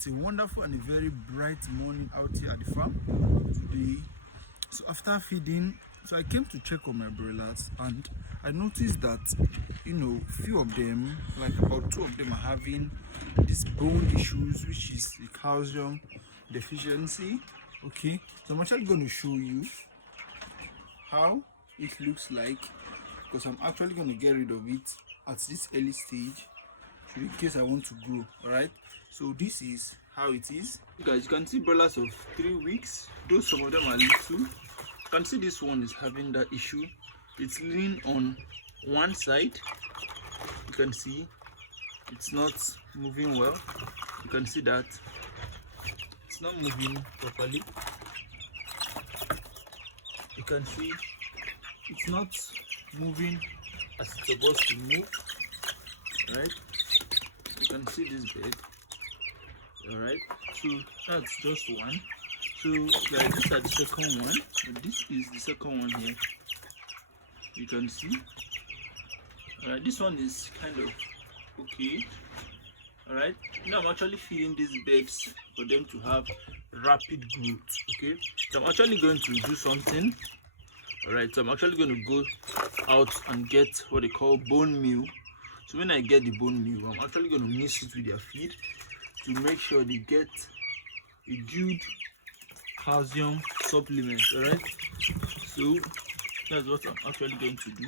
It's a wonderful and a very bright morning out here at the farm today. So after feeding, I came to check on my broilers, and I noticed that few of them, like about 2 of them, are having these bone issues, which is the calcium deficiency. Okay, so I'm actually going to show you how it looks like, because I'm actually going to get rid of it at this early stage in case I want to grow. All right, so this is how it is. Guys, you can see broilers of 3 weeks, though some of them are little. You can see this one is having that issue. It's leaning on one side. You can see it's not moving well. You can see that it's not moving properly. You can see it's not moving as it's supposed to move. Right, you can see this bed. All right, so that's just one. So guys, this is the second one, but this is the second one here. You can see. All right, this one is kind of okay. All right, now I'm actually feeding these beds for them to have rapid growth. Okay, so I'm actually going to do something. All right, so I'm actually going to go out and get what they call bone meal. So when I get the bone meal, I'm actually going to mix it with their feed to make sure they get a good calcium supplement. All right, so that's what I'm actually going to do.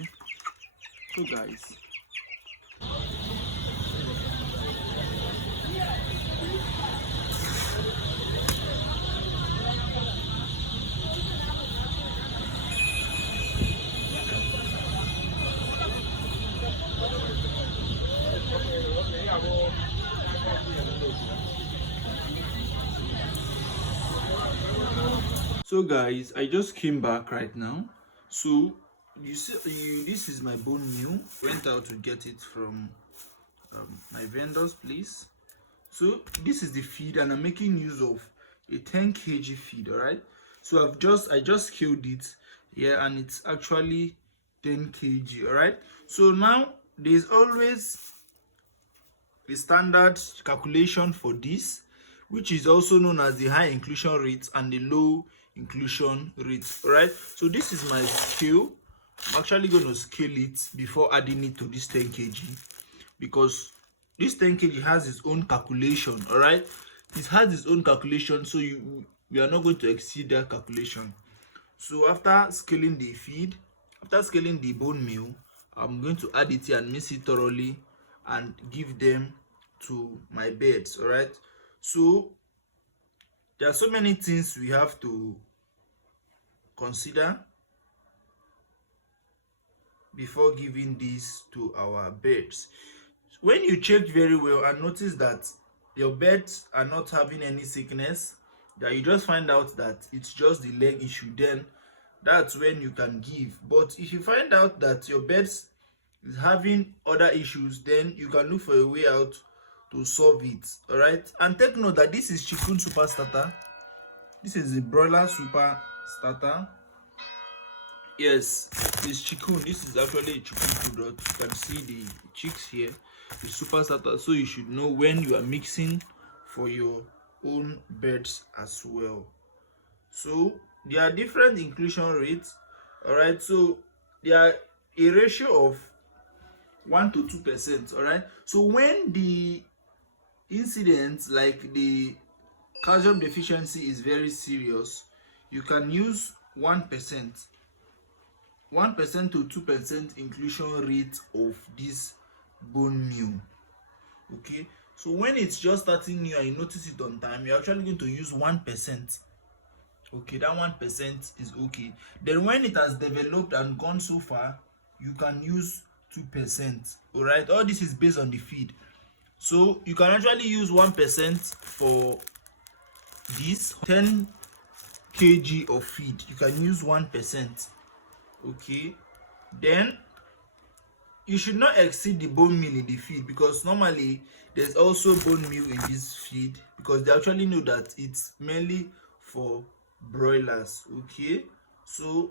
So guys, I just came back right now. So you see, this is my bone meal. Went out to get it from my vendor's place. So this is the feed, and I'm making use of a 10 kg feed. All right, so I just killed it, yeah, and it's actually 10 kg. All right, so now there's always a standard calculation for this, which is also known as the high inclusion rate and the low inclusion rate. All right, so this is my scale. I'm actually going to scale it before adding it to this 10 kg, because this 10 kg has its own calculation. All right, it has its own calculation, so we are not going to exceed that calculation. So after scaling the feed, after scaling the bone meal, I'm going to add it here and mix it thoroughly and give them to my birds. All right, so there are so many things we have to consider before giving this to our birds. When you check very well and notice that your birds are not having any sickness, that you just find out that it's just the leg issue, then that's when you can give. But if you find out that your birds is having other issues, then you can look for a way out to solve it. All right, and take note that this is chicken super starter. This is the broiler super starter. Yes, this chicken, this is actually a chicken product. You can see the chicks here, the super starter. So you should know when you are mixing for your own birds as well. So there are different inclusion rates. All right, so there are a ratio of 1 to 2%. All right, so when the incident like the calcium deficiency is very serious, you can use 1% to 2% inclusion rate of this bone meal. Okay, so when it's just starting new and you notice it on time, you're actually going to use 1%. Okay, that 1% is okay. Then when it has developed and gone so far, you can use 2%. All right, all this is based on the feed. So you can actually use 1% for this 10 kg of feed. You can use 1%. Okay, then you should not exceed the bone meal in the feed, because normally there's also bone meal in this feed, because they actually know that it's mainly for broilers. Okay, so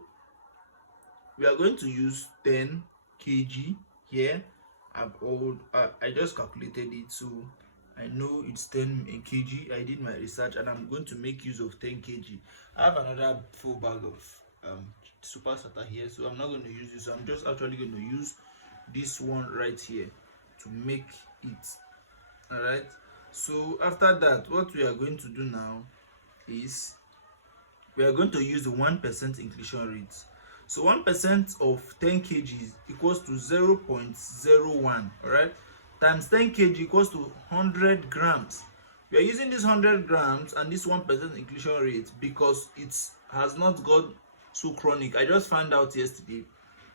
we are going to use 10 kg here. I just calculated it, so I know it's 10 kg. I did my research and I'm going to make use of 10 kg. I have another full bag of super starter here, so I'm not going to use this. I'm just actually going to use this one right here to make it. All right, so after that, what we are going to do now is we are going to use the 1% inclusion rate. So 1% of 10 kg equals to 0.01, all right, times 10 kg equals to 100 grams. We are using this 100 grams and this 1% inclusion rate because it has not got so chronic. I just found out yesterday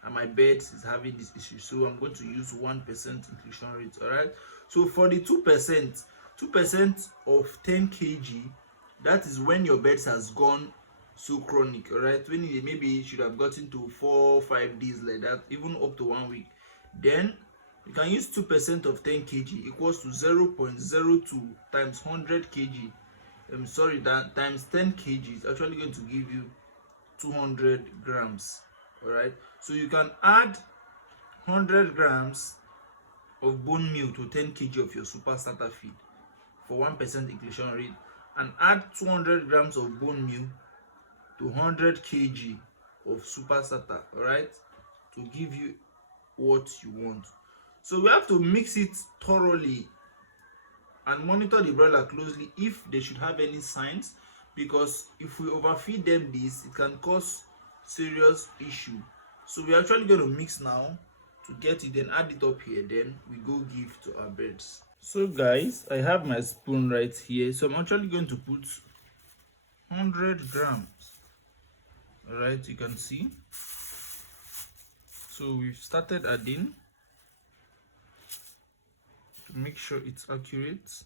and my bed is having this issue, so I'm going to use 1% inclusion rate. All right, so for the 2% of 10 kg, that is when your bed has gone so chronic. All right, when maybe it should have gotten to 4 or 5 days like that, even up to 1 week, then you can use 2% of 10 kg equals to 0.02 times 100 kg. Sorry, that times 10 kg is actually going to give you 200 grams. All right, so you can add 100 grams of bone meal to 10 kg of your super starter feed for 1% inclusion rate, and add 200 grams of bone meal to 100 kg of super starter, all right, to give you what you want. So we have to mix it thoroughly and monitor the broiler closely if they should have any signs, because if we overfeed them this, it can cause serious issue. So we're actually going to mix now to get it, then add it up here, then we go give to our birds. So guys, I have my spoon right here, so I'm actually going to put 100 grams. All right, you can see. So we've started adding to make sure it's accurate.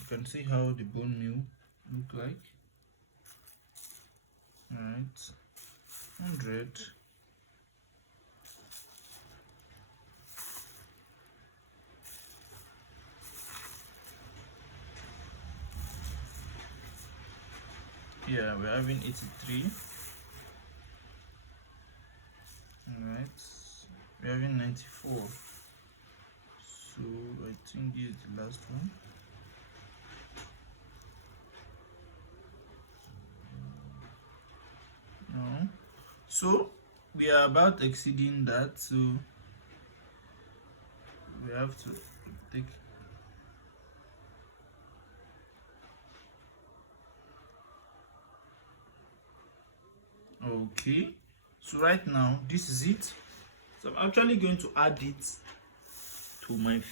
You can see how the bone meal look like. All right, 100. Yeah, we're having 83. All right, we're having 94. So I think this is the last one. No, so we are about exceeding that, so we have to take. Okay, so right now this is it. So I'm actually going to add it to my